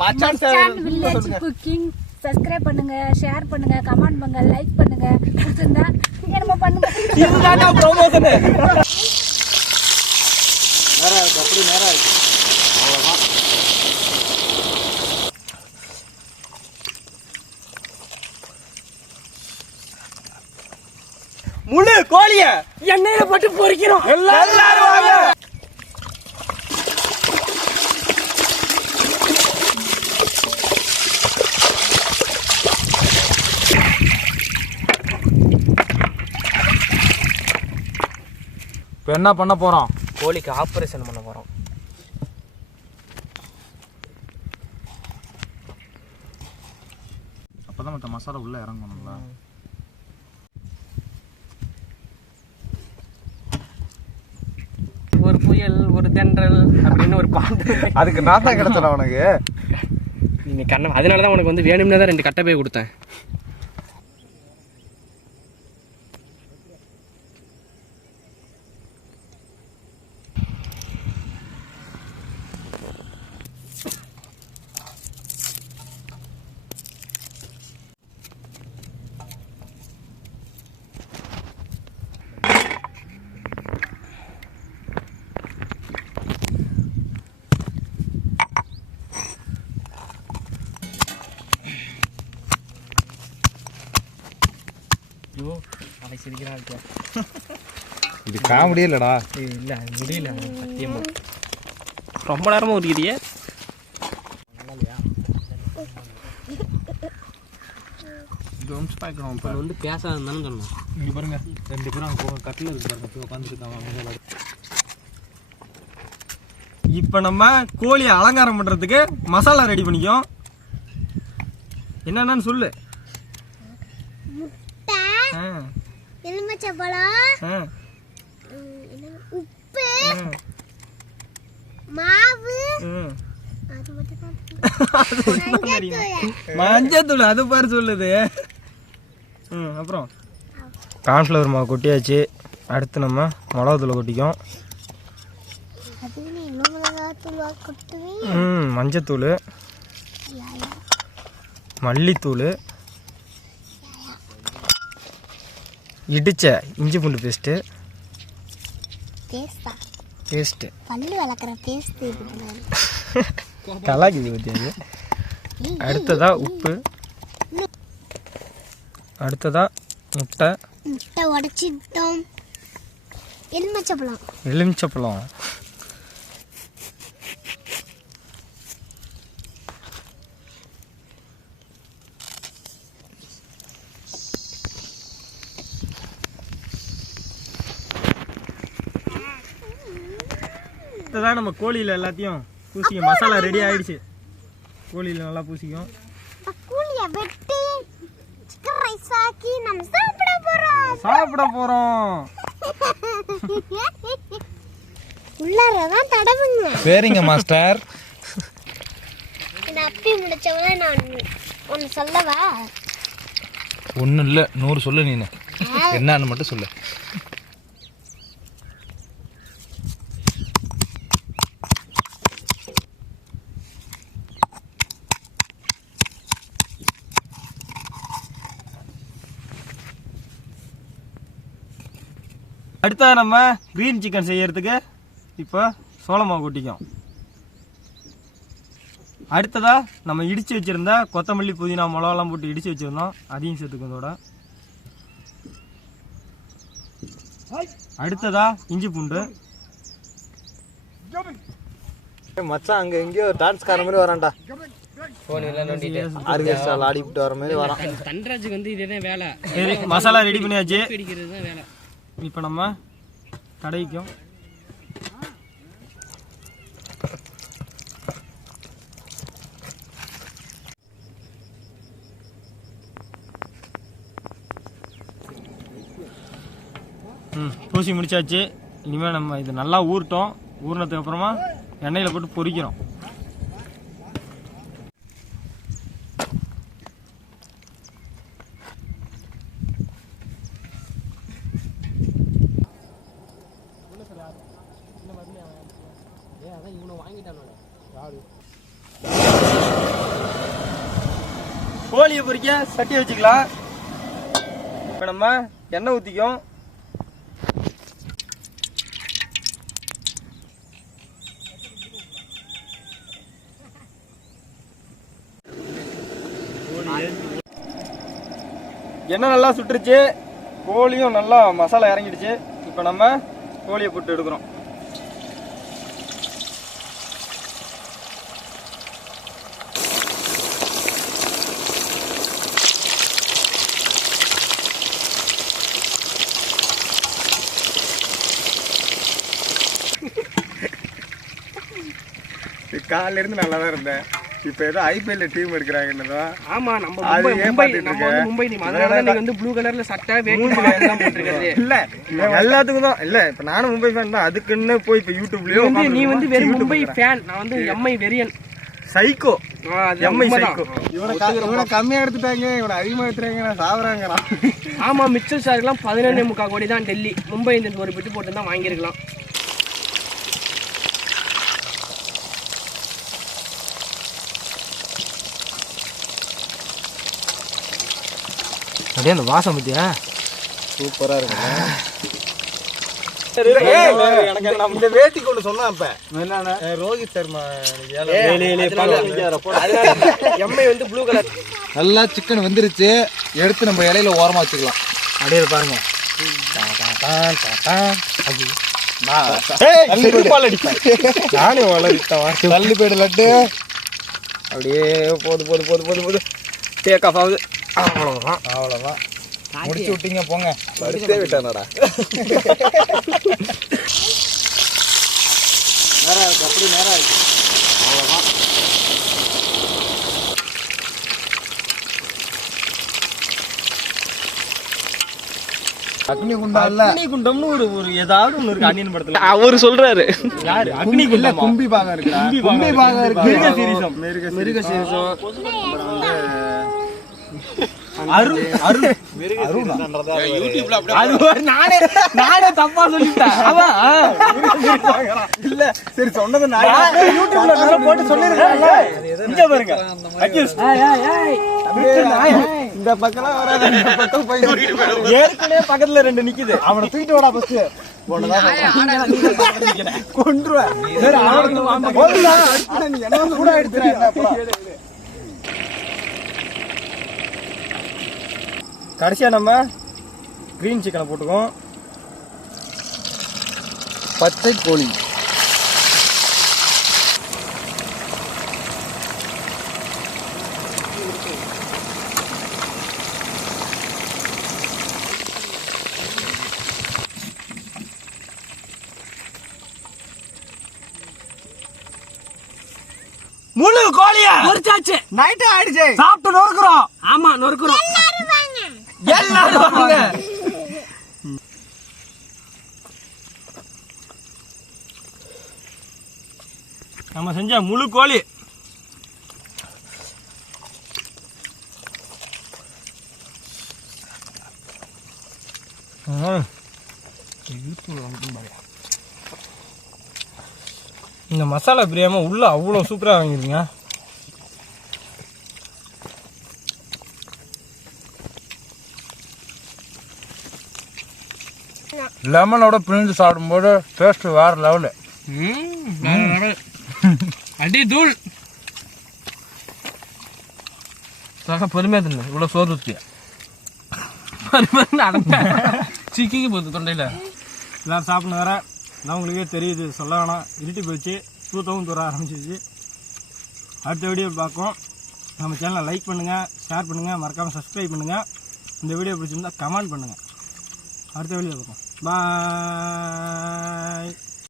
மச்சான் village cooking subscribe பண்ணுங்க, share பண்ணுங்க, கமெண்ட் பண்ணுங்க, லைக் பண்ணுங்க. பிடிச்சிருந்தா என்னமோ பண்ணுங்க. இதுதான்டா ப்ரமோஷன். நேரா இருக்கு, அப்படி நேரா இருக்கு. அவ்வளவுதான். முழு கோழிய எண்ணெயில போட்டு பொரிக்கிறோம். எல்லாரும் வாங்க. இப்போ என்ன பண்ண போறோம்? கோழிக்கு ஆப்ரேஷன் பண்ண போறோம். அப்பதான் மற்ற மசாலா உள்ள இறங்கணும்ல. ஒரு புயல், ஒரு தென்றல் அப்படின்னு ஒரு பாட்டு. அதுக்கு நான் தான் கிடைச்சல உனக்கு. நீங்க கண்ண அதனாலதான் உனக்கு வந்து வேணும்னே தான் 2 கட்டை போய் கொடுத்தேன். ஐயோ, அதை சிரிக்கிறான். இது காமெடியே இல்லடா. இல்லை முடியல சத்தியமா. ரொம்ப நேரமாக ஒதுக்கிறியே. வந்து பேசாதுன்னு சொன்னோம். இங்க பாருங்க 2 பேரும் அங்கே கட்டில் இருக்கு பாருங்க, உட்காந்துருக்காங்க. இப்போ நம்ம கோழியை அலங்காரம் பண்ணுறதுக்கு மசாலா ரெடி பண்ணிக்கோம். என்னென்னு சொல்லு. எலுமிச்சம்பழம், உப்பு, மாவு, மஞ்சத்தூள். அது பாரு சொல்லுது. அப்புறம் கார்ன்ஃப்ளவர் மாவு கொட்டியாச்சு. அடுத்து நம்ம மிளகாத்தூளை கொட்டிக்கும். மஞ்சத்தூள், மல்லித்தூள், இடிச்ச இஞ்சி பூண்டு பேஸ்ட்டு. பல்லு வளர்க்குற பேஸ்ட் கலாக்கிது பற்றியாது. அடுத்ததா உப்பு. அடுத்ததா முட்டை உடைச்சிட்டோம். எலுமிச்சப்பழம். தான் நம்ம கோழியில் எல்லாத்தையும் பூசிக்கும். மசாலா ரெடி ஆயிடுச்சு. கோழியில் நல்லா பூசிக்கும். கோழியை வெட்டி சிக்கன் ரைஸ் ஆக்கி நம்ம சாப்பிட போறோம். உள்ளாரதான் தடவுங்க. சரிங்க மாஸ்டர். இந்த அப்பி முடிச்சவங்க நான் ஒன்னு சொல்லவா? ஒன்றும் இல்லை, 100 சொல்லு. நீ என்னன்னு மட்டும் சொல்லு. அடுத்தா நம்ம கிரீன் சிக்கன் செய்யறதுக்கு இப்போ சோள மாவு கொட்டிக்கும். அடுத்ததா நம்ம இடிச்சு வச்சிருந்த கொத்தமல்லி, புதினா, மிளகாலாம் போட்டு இடிச்சு வச்சிருந்தோம். அதையும் சேர்த்துக்கும். இதோட அடுத்ததா இஞ்சி பூண்டு. மச்சான் அங்க எங்கேயோ டான்ஸ்கார மாதிரி வரான்டா. ஆர்கெஸ்ட்ரால ஆடிட்டு வர மாதிரி வரான். தன்ராஜுக்கு வந்து இதுதான் வேலை. மசாலா ரெடி பண்ணியாச்சு. பிடிக்கிறது வேலை. இப்போ நம்ம கடைக்கும். பூசி முடிச்சாச்சு. இனிமேல் நம்ம இது நல்லா ஊறட்டும். ஊறினதுக்கு அப்புறமா எண்ணெயில் போட்டு பொரிக்கிறோம். அதான் இவனை வாங்கிட்டானோட யாரு கோழியை பொரிக்க சட்டி வச்சுக்கலாம். இப்போ நம்ம எண்ணெய் ஊற்றிக்கும். எண்ணெய் நல்லா சுட்டுருச்சு, கோழியும் நல்லா மசாலா இறங்கிடுச்சு. இப்போ நம்ம கோழியை போட்டு எடுக்கிறோம். காலையில இருந்து நல்லா தான் இருந்தேன். இப்ப ஏதோ ஐபிஎல்ல டீம் எடுக்கிறாங்கன்னு. ஆமா, நம்ம மும்பை டீம். அதனால நீ வந்து ப்ளூ கலர்ல சட்டை வேட்டி தான் போட்டுருக்கிறது. இல்ல எல்லாத்துக்கும் தான் இல்ல. இப்ப நானும் மும்பை ஃபேன் தான். அதுக்குன்னு போய் இப்ப யூடியூப்லயோ நீ வந்து வெறும் மும்பை ஃபேன், நான் வந்து எம்ஐ வெரியன் சைக்கோ. Mi psycho. இவனை கம்மியா எடுத்துட்டாங்க, இவனை அதிகமா எடுத்துறாங்க, நான் சாவறாங்க. ஆமா, மிச்சல் சாருக்குலாம் 11.25 கோடி தான் டெல்லி. மும்பை இந்தியன்ஸ் ஒரு பிட்டு போட்டு தான் வாங்கியிருக்கலாம். அப்படியே அந்த வாசம் பத்தியா சூப்பரா இருக்கு. இந்த வேட்டி கொண்டு சொன்னா இப்ப ரோஹித் சர்மா எம்ஐ வந்து ப்ளூ கலர். நல்லா சிக்கன் வந்துருச்சு, எடுத்து நம்ம இலையில ஓரமா வச்சுக்கலாம். அப்படியே பாருங்க. தள்ளி போயிடு லட்டு. அப்படியே போது டேக் ஆஃப் ஆகுது. அவ்வளவுதான் முடிச்சு விட்டீங்க, போங்க. படுத்தே விட்டானடா. நேரா இருக்கு, அப்படி நேரா இருக்கு. அவ்வளவுதான். அக்னி குண்டா இல்ல, அக்னி குண்டம்னு ஒரு ஏதாவது ஒண்ணு இருக்கு அனியன் படத்துல. அவரு சொல்றாரு யாரு அக்னி குண்டம்? கும்பி பாகம் இருக்கு, கும்பி பாகம் இருக்கு. மிருக சீரிசம் நானே தப்பா சொல்லிட்டேன். இல்ல சரி சொன்னது யூடியூப்ல போட்டு சொல்லிருக்கேன்ல. இங்க பாருங்க, இந்த பக்கம் வராது, இந்த பக்கம் போய் ஏற்கனவே பக்கத்துல 2 நிக்குது. அவனை தூக்கிட்டு வாடா ஃபர்ஸ்ட். கொன்றுவேன். என்ன கூட எடுத்துறேன். கடைசியா நம்ம கிரீன் சிக்கனை போட்டுக்கோம். பச்சை கோழி. முழு கோழியா பொரிச்சாச்சு. நைட் ஆயிடுச்சு, சாப்பிட்டு நொறுக்குறோம். ஆமா, நொறுக்குறோம். எல்லாரும் வாங்க. நம்ம செஞ்ச முழு கோழி. இந்த மசாலா பிரியாம உள்ள அவ்வளவு சூப்பரா வாங்கிருங்க. லெமனோட பிழிஞ்சு சாப்பிடும்போது டேஸ்ட் வேற லெவலு. அடி தூள். பொறுமையா தின்னு, இவ்வளவு சோறு ஊத்தியா சிக்கிங்க போகுது தொண்டையில. எல்லாரும் சாப்பிட வர நான் உங்களுக்கே தெரியுது, சொல்ல வேணாம். இருட்டி போச்சு, தூத்தவும் தூர ஆரம்பிச்சிச்சு. அடுத்த வீடியோ பார்க்கும். நம்ம சேனலை லைக் பண்ணுங்கள், ஷேர் பண்ணுங்கள், மறக்காமல் சப்ஸ்கிரைப் பண்ணுங்கள். இந்த வீடியோ பிடிச்சிருந்தா கமெண்ட் பண்ணுங்கள். அடுத்த வீடியோ பார்ப்போம். பாய்.